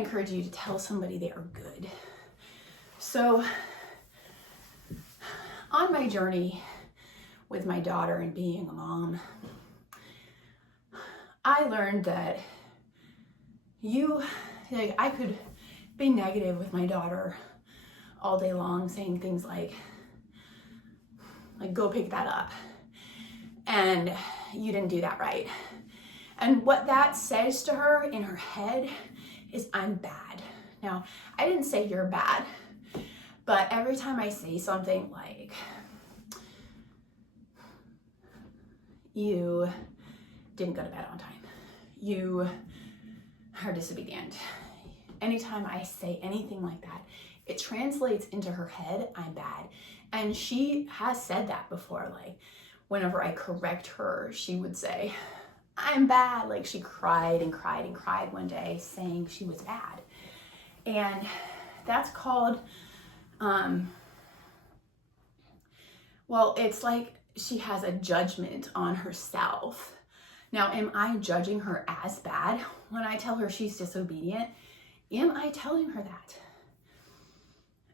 encourage you to tell somebody they are good. So on my journey with my daughter and being a mom, I learned that I could be negative with my daughter all day long, saying things like go pick that up, and you didn't do that right. And what that says to her in her head is, I'm bad. Now, I didn't say you're bad, but every time I say something like, you didn't go to bed on time, you are disobedient, anytime I say anything like that, it translates into her head, I'm bad. And she has said that before. Like, whenever I correct her, she would say, I'm bad. Like, she cried and cried and cried one day saying she was bad. And that's called, well, it's like she has a judgment on herself. Now, am I judging her as bad when I tell her she's disobedient? Am I telling her that?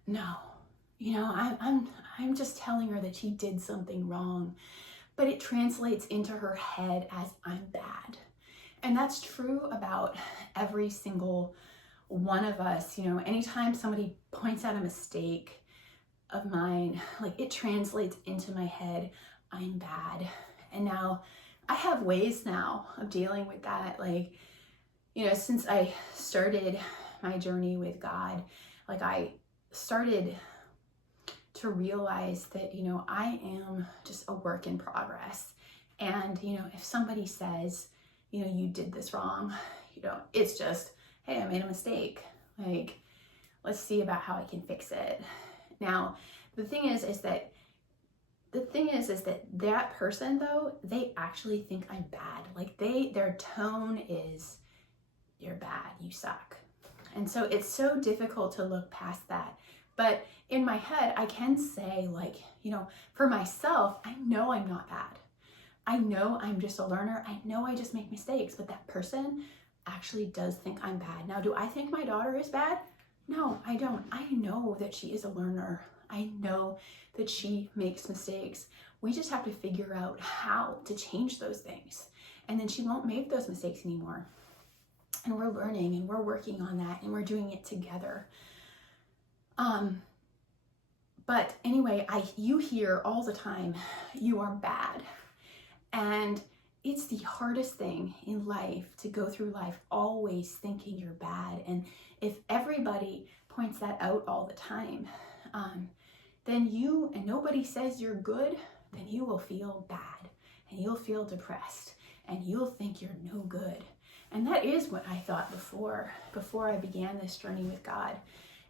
No. I'm just telling her that she did something wrong, but it translates into her head as, I'm bad. And that's true about every single one of us. Anytime somebody points out a mistake of mine, like, it translates into my head, I'm bad. And now I have ways now of dealing with that. Like, since I started my journey with God, like, I started to realize that, I am just a work in progress. And, if somebody says, you did this wrong, it's just, hey, I made a mistake. Like, let's see about how I can fix it. Now, the thing is that that person, though, they actually think I'm bad. Like, their tone is, you're bad, you suck. And so it's so difficult to look past that. But in my head, I can say, like, for myself, I know I'm not bad. I know I'm just a learner. I know I just make mistakes, but that person actually does think I'm bad. Now, do I think my daughter is bad? No, I don't. I know that she is a learner. I know that she makes mistakes. We just have to figure out how to change those things. And then she won't make those mistakes anymore. And we're learning and we're working on that and we're doing it together. But anyway, you hear all the time, you are bad. And it's the hardest thing in life to go through life always thinking you're bad. And if everybody points that out all the time, then and nobody says you're good, then you will feel bad and you'll feel depressed and you'll think you're no good. And that is what I thought before I began this journey with God,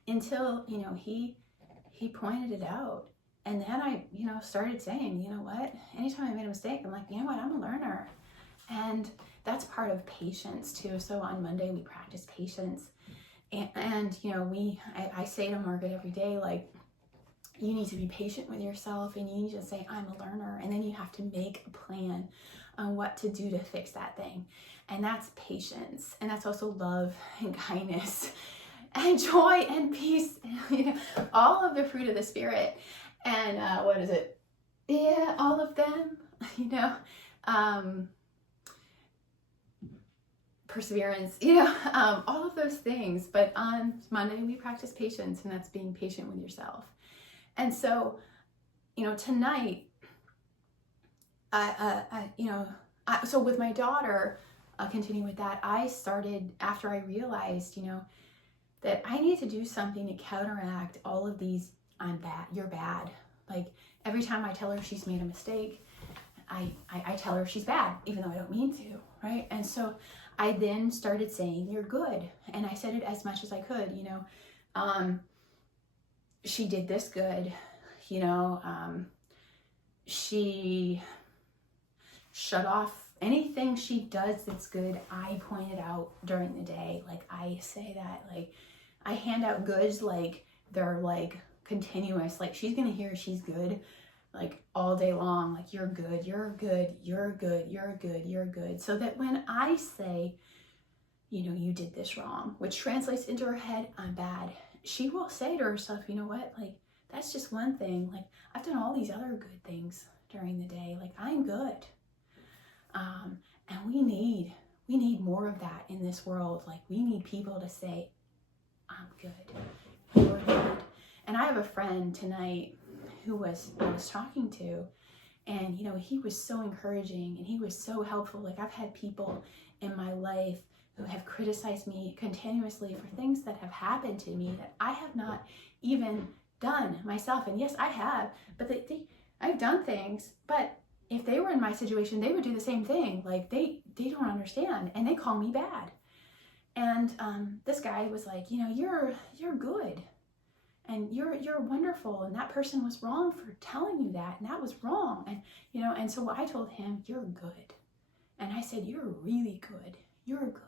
until, he pointed it out. And then I, started saying, you know what, anytime I made a mistake, I'm like, you know what, I'm a learner. And that's part of patience too. So on Monday, we practice patience. And I say to Margaret every day, like, you need to be patient with yourself and you need to say, I'm a learner. And then you have to make a plan on what to do to fix that thing. And that's patience. And that's also love and kindness and joy and peace, all of the fruit of the Spirit. And what is it? Yeah, all of them, perseverance, all of those things. But on Monday, we practice patience, and that's being patient with yourself. And so, tonight, so with my daughter, continuing with that, I started, after I realized, that I need to do something to counteract all of these, I'm bad, you're bad. Like, every time I tell her she's made a mistake, I tell her she's bad, even though I don't mean to, right? And so I then started saying, you're good. And I said it as much as I could, she did this good, she shut off anything she does that's good. I point it out during the day. Like, I say that, like, I hand out goods, like, they're like continuous. Like, she's gonna hear she's good, like, all day long. Like, you're good, you're good, you're good, you're good, you're good. So that when I say you did this wrong, which translates into her head, I'm bad. She will say to herself, you know what, like, that's just one thing. Like, I've done all these other good things during the day. Like, I'm good. And we need more of that in this world. Like, we need people to say, I'm good, you're good. And I have a friend tonight who I was talking to, and he was so encouraging and he was so helpful. Like, I've had people in my life who have criticized me continuously for things that have happened to me that I have not even done myself. And yes, I have, but I've done things, but if they were in my situation, they would do the same thing. Like, they don't understand, and they call me bad. And this guy was like, you're good, and you're wonderful, and that person was wrong for telling you that, and that was wrong. And and so I told him, you're good. And I said, you're really good. You're good.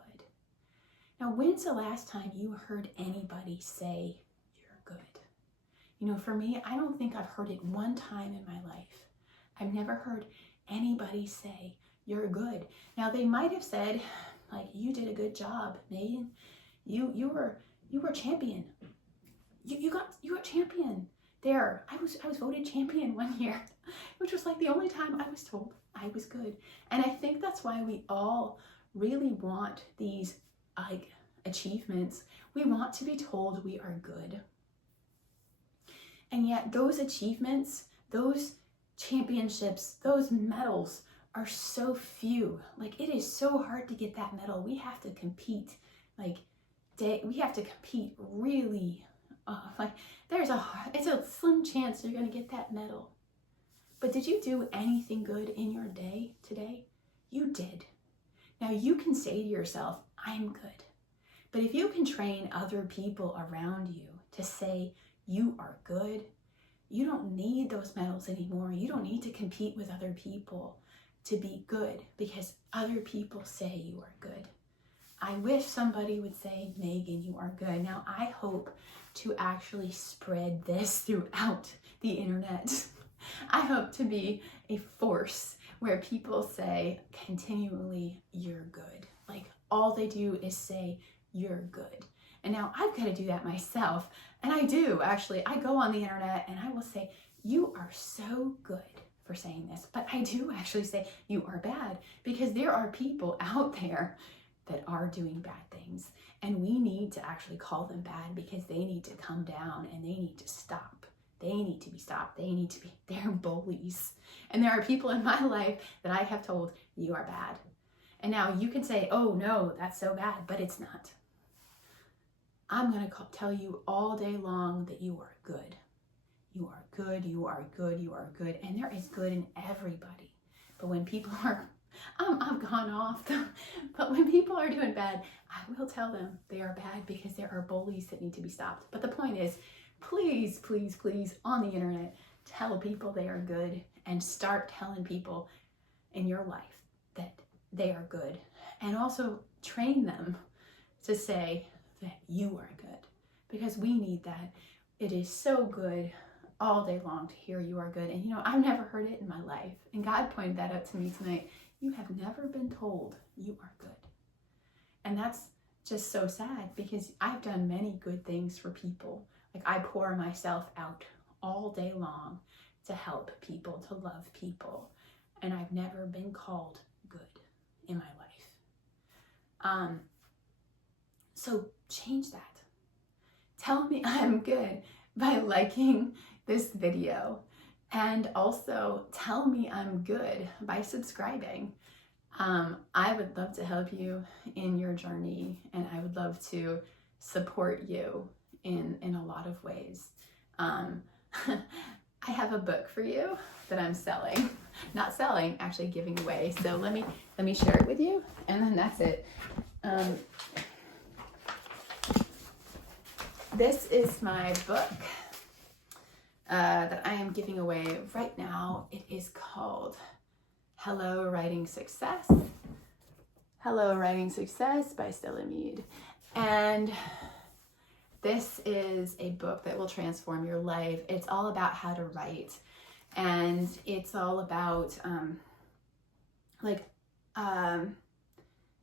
Now, when's the last time you heard anybody say you're good? For me, I don't think I've heard it one time in my life. I've never heard anybody say you're good. Now, they might have said, like, you did a good job, Megan. You were champion. You got champion. There, I was voted champion one year, which was like the only time I was told I was good. And I think that's why we all really want these like achievements. We want to be told we are good. And yet those achievements, those championships, those medals are so few. Like, it is so hard to get that medal. We have to compete. We have to compete really. It's a slim chance you're going to get that medal. But did you do anything good in your day today? You did. Now you can say to yourself, I'm good. But if you can train other people around you to say you are good, you don't need those medals anymore. You don't need to compete with other people to be good, because other people say you are good. I wish somebody would say, Megan, you are good. Now, I hope to actually spread this throughout the internet. I hope to be a force where people say continually, you're good. Like, all they do is say, you're good. And now I've got to do that myself. And I do, actually. I go on the internet and I will say, you are so good for saying this. But I do actually say, you are bad, because there are people out there that are doing bad things. And we need to actually call them bad, because they need to come down and they need to stop. They need to be stopped. They're bullies. And there are people in my life that I have told, you are bad. And now you can say, oh no, that's so bad, but it's not. I'm going to tell you all day long that you are good. You are good, you are good, you are good. And there is good in everybody. But when people are, I've gone off, but when people are doing bad, I will tell them they are bad, because there are bullies that need to be stopped. But the point is, please, please, please, on the internet, tell people they are good, and start telling people in your life that they are good. And also train them to say that you are good, because we need that. It is so good all day long to hear you are good. And I've never heard it in my life. And God pointed that out to me tonight. You have never been told you are good. And that's just so sad, because I've done many good things for people. Like, I pour myself out all day long to help people, to love people. And I've never been called good in my life. So change that. Tell me I'm good by liking this video. And also tell me I'm good by subscribing. I would love to help you in your journey, and I would love to support you in a lot of ways. I have a book for you that I'm selling. Not selling, actually giving away. So let me share it with you, and then that's it. This is my book that I am giving away right now. It is called Hello Writing Success. Hello Writing Success by Stella Mead. And this is a book that will transform your life. It's all about how to write, and it's all about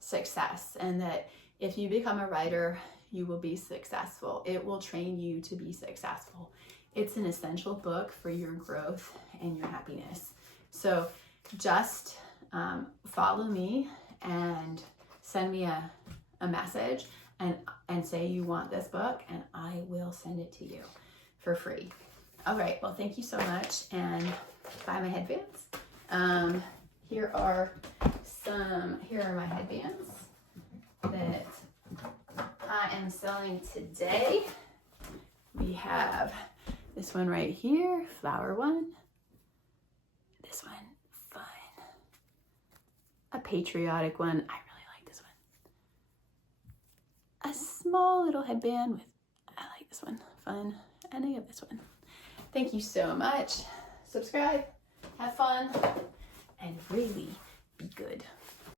success, and that If you become a writer, you will be successful. It will train you to be successful. It's an essential book for your growth and your happiness. So just follow me and send me a message and say you want this book, and I will send it to you for free. All right, well, thank you so much, and buy my headbands. Here are my headbands that I am selling today. We have this one right here, flower one. This one, fun. A patriotic one. I really like this one. A small little headband with, I like this one, fun. And I have this one. Thank you so much. Subscribe, have fun, and really be good.